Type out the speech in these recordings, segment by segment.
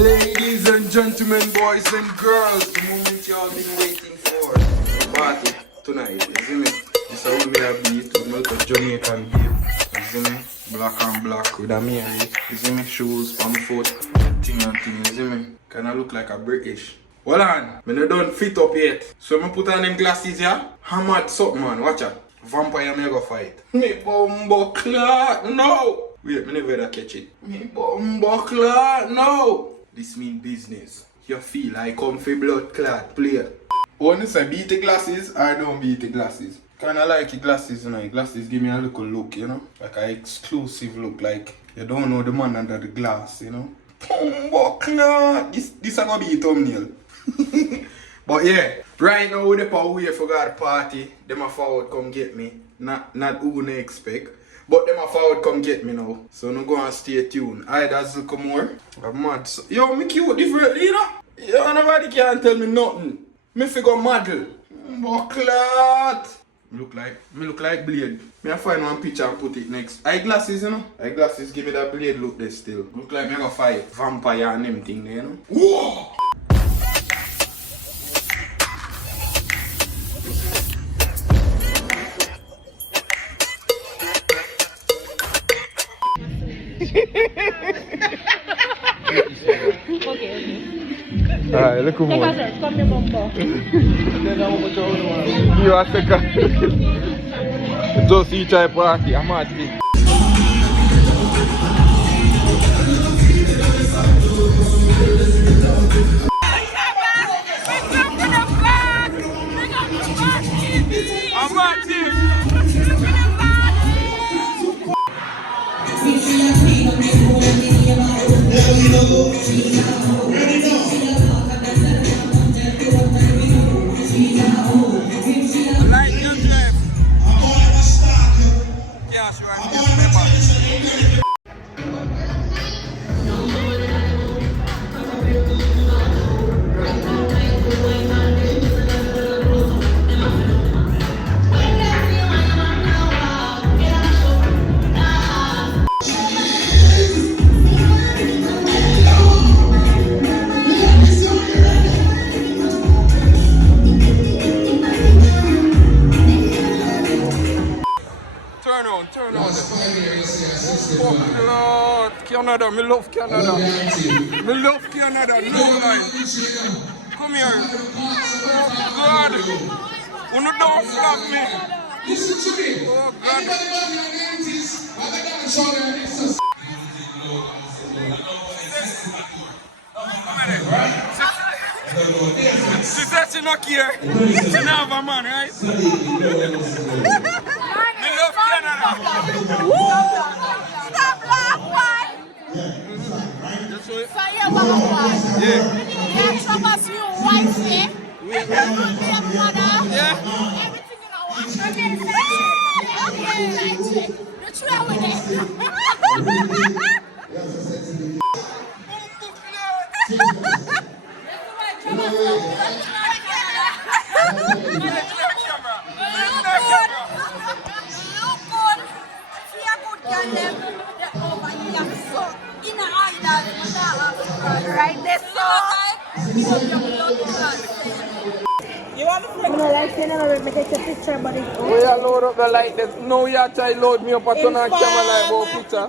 Ladies and gentlemen, boys and girls, the moment you all been waiting for. Party tonight, you see me? This is how me a beat with milk of Jamaican beat. You see me? Black and black with a Mary. You see me? Shoes, palm foot, thing and thing, you see me? Kinda look like a British. Hold on, me no done fit up yet. So me put on them glasses here. Hammered something man, watch out. Vampire me go fight. Me bumbo clot, no! Wait, me never catch it. Me bumbo clot, no! This mean business. You feel like come for blood clot player. Only say beat the glasses or don't beat the glasses. Kinda like your glasses, you know. Your glasses give me a little look, you know. Like an exclusive look, like you don't know the man under the glass, you know. Bumbo clot! This is gonna be a thumbnail. But yeah, right now we're away for God party. Them a forward come get me. Not who they expect. But them a forward come get me now. So no go and stay tuned. Either look more. I'm mad. So, yo, me cute differently, you know? Yo, nobody can tell me nothing. Me figure model. Bucklat. Me look like Blade. Me I find one picture and put it next. Eyeglasses, you know? Eyeglasses give me that Blade look there still. Look like me gonna fight vampire and them thing there, you know? Whoa! Okay. Alright, look Take a search, come your bumbo. You are second. Just see try party, I'm at it. I'm at it. Turn on. Oh, Canada, me love Canada. Me love Canada, no lie. Come here. Oh, God. You don't flop me. Oh, God. She said she not care. She not have a man, right? Me love Canada. Stop laughing! So you're yeah. Yeah, Trabass you wife, yeah? Yeah. Everything in our watch. Okay, the trail with it. Right there, so you want to like you know, make a picture, but it's we are load up the light. No, you try load me up a ton of camera like about picture.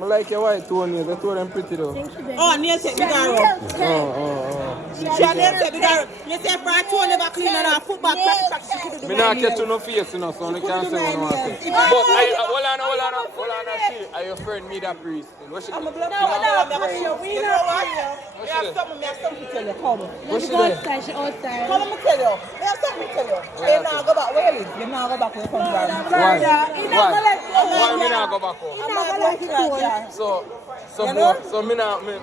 I like your white two nails. The two of them pretty though. Oh, nails take the girl up. She nails take the girl. You say for a toe never clean and a foot back crack she could do. Me not catch you no face, you know, so I can't say what I want to say. But hold on, see. Are your friend me that priest? What she do? I'm a blood. No, we know what? We have something to tell you. Come. What she do? she outside. Come on, tell you. We have something to tell you. You now go back where you live. You now go back where you come from. Why me not go back home? So me not me.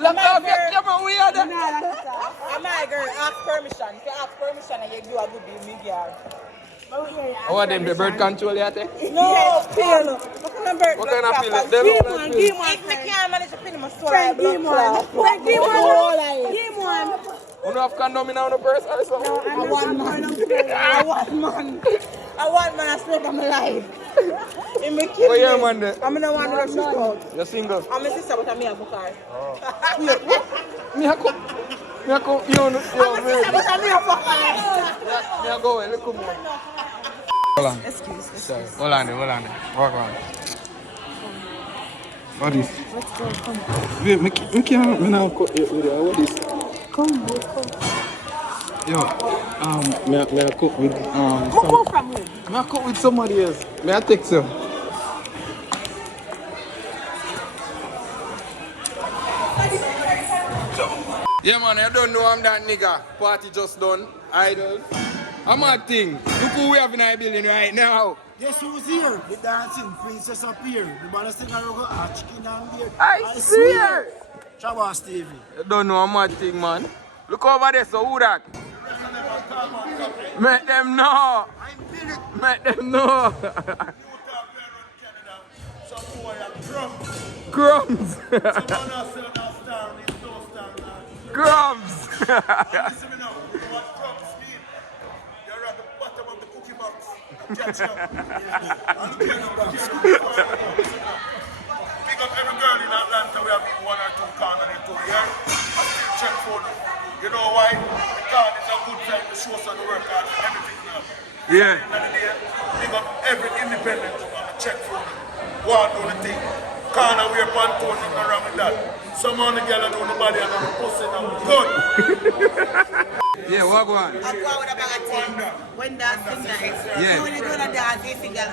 Look off your camera, we are there. I'm my girl. Ask permission. If you ask permission and you do a good deal, me girl. How are them? The bird control yet? No, pill. What kind of bird? What kind of pill? Give one. If me can't manage to pin my store, I block. Give one. Oh, You don't have condom in on the purse also? No, I want man. I want man. I want man. I swear to my life. In my kids. Oh yeah, man. I'm gonna want to shoot out. You're single? I'm a sister, but I'm here for car. Me a come. Me a come. You know. I'm a sister, but I'm here for car. Me a go away. Look more. Hold on. Excuse. Sorry. Hold on. Walk on. What is? Let's go. Come. Wait, me can't. Me now cut your video. What is? Come. Let's go. Yo, me a cook with Who come from home? me a cook with somebody else. Me a text you. Yeah man, I don't know I'm that nigga. Party just done. Idol. I'm a thing. Look who we have in our building right now. Guess who's here? The dancing princess up here. The banner singer a chicken and beer. I swear. Trabass TV. I don't know I'm a thing, man. Look over there, so who that? Make them know. Make them know. Crumbs. Crumbs. Big up every girl in Atlanta. We have 1 or 2 corners in 2 years. I still check phone. You know why? Because it's a good time to show some work hard for everything. Yeah. Big up every independent on the check phone. Go and do the thing. Corner wear pantone, nothing wrong with that. Some of the girls do the body and the pussy now. Good. Yeah, what go on? I go out with a bag of things. When dancing nice. Yeah. So when you go to dance, you see the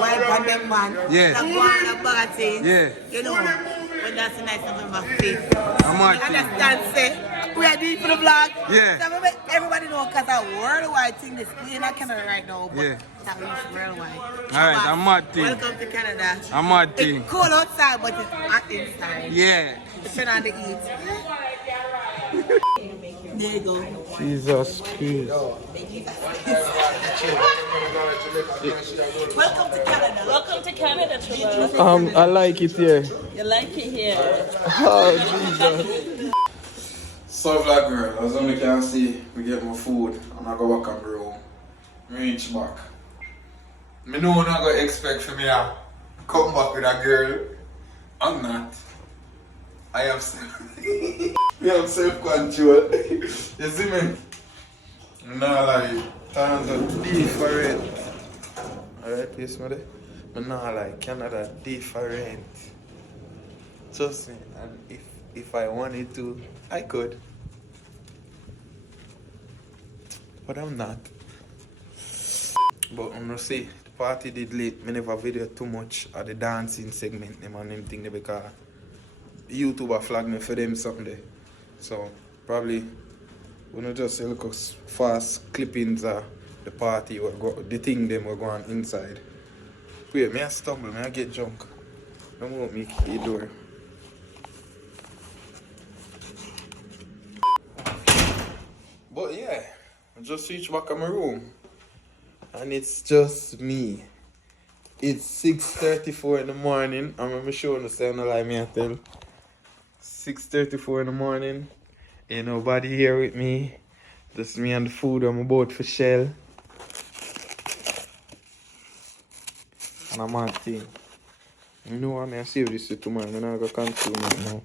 wipe on them man. Yeah. Like go on a bag of things. Yeah. You know, when dancing nice, I'm my face. I'm a You thing. understand, say? We are doing for the vlog. Yeah. So everybody know because a worldwide thing is playing in Canada right now. But Yeah. that is worldwide. Alright, I'm mad thing. Welcome to Canada. I'm mad thing. It's cold outside, but it's hot inside. Yeah. Depending on the heat. There you go. Jesus Christ. Welcome to Canada. Welcome to Canada, Trabass. I like it here. You like it here? Oh, Jesus. So, vlog girl, as you can see, we get my food and I go back on my room. Reach back. I know what I'm going to expect from me to come back with a girl. I'm not. I have self-control. You see me? Nah, like, times are different. Alright, yes, mother? But nah, like, Canada different. Trust me, and if I wanted to, I could. But I'm not. But I'm gonna say, the party did late. I never video too much of the dancing segment, them and them thing there because YouTuber flagged me for them something there. So probably we're not just look fast clippings of the party or the thing them were going inside. Wait, may I stumble, may I get drunk? Don't want me to the door. But yeah, I just reached back in my room and it's just me. It's 6:34 in the morning. I'm gonna show you the lie me I tell. 6:34 in the morning. Ain't nobody here with me. Just me and the food I'm about for shell. And I'm on thing. You know what, I save this to tomorrow. I'm not gonna consume it now.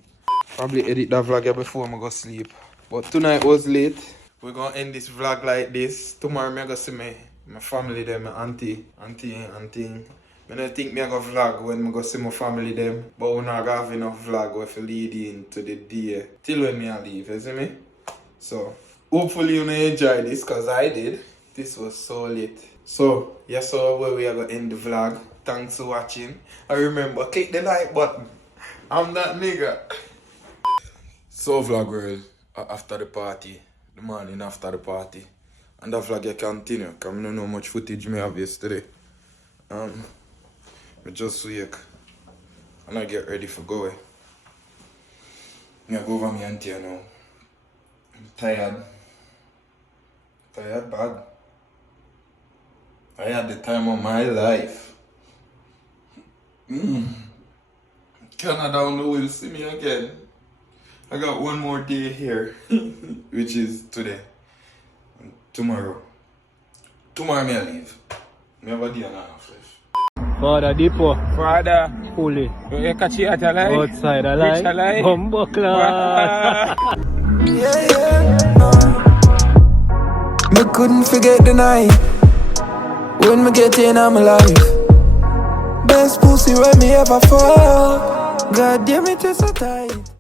Probably edit that vlog here before I go sleep. But tonight was late. We're gonna end this vlog like this. Tomorrow I'm gonna see my family there, my auntie. I don't think me I go vlog when I go see my family them. But we not have enough vlog with lead into the day till when me I leave, you see me? So hopefully you enjoy this because I did. This was so lit. So yeah, so where we are gonna end the vlog. Thanks for watching. And remember, click the like button. I'm that nigga. So vlog world, after the party, the morning after the party. And the vlog continue because I don't know how much footage I have yesterday. I just wake and I get ready for going. I go over my auntie now. I'm tired. Tired bad. I had the time of my life. Canada will see me again. I got one more day here, which is today. Tomorrow. Tomorrow may I leave. Me have a day and a half left. Father Depot. Father, Fully. you catch it alive? Outside alive. Rich alive? Bumbo class. Me couldn't forget the night when me get in I'm alive. Best pussy when me ever fall. God damn it, it's so tight.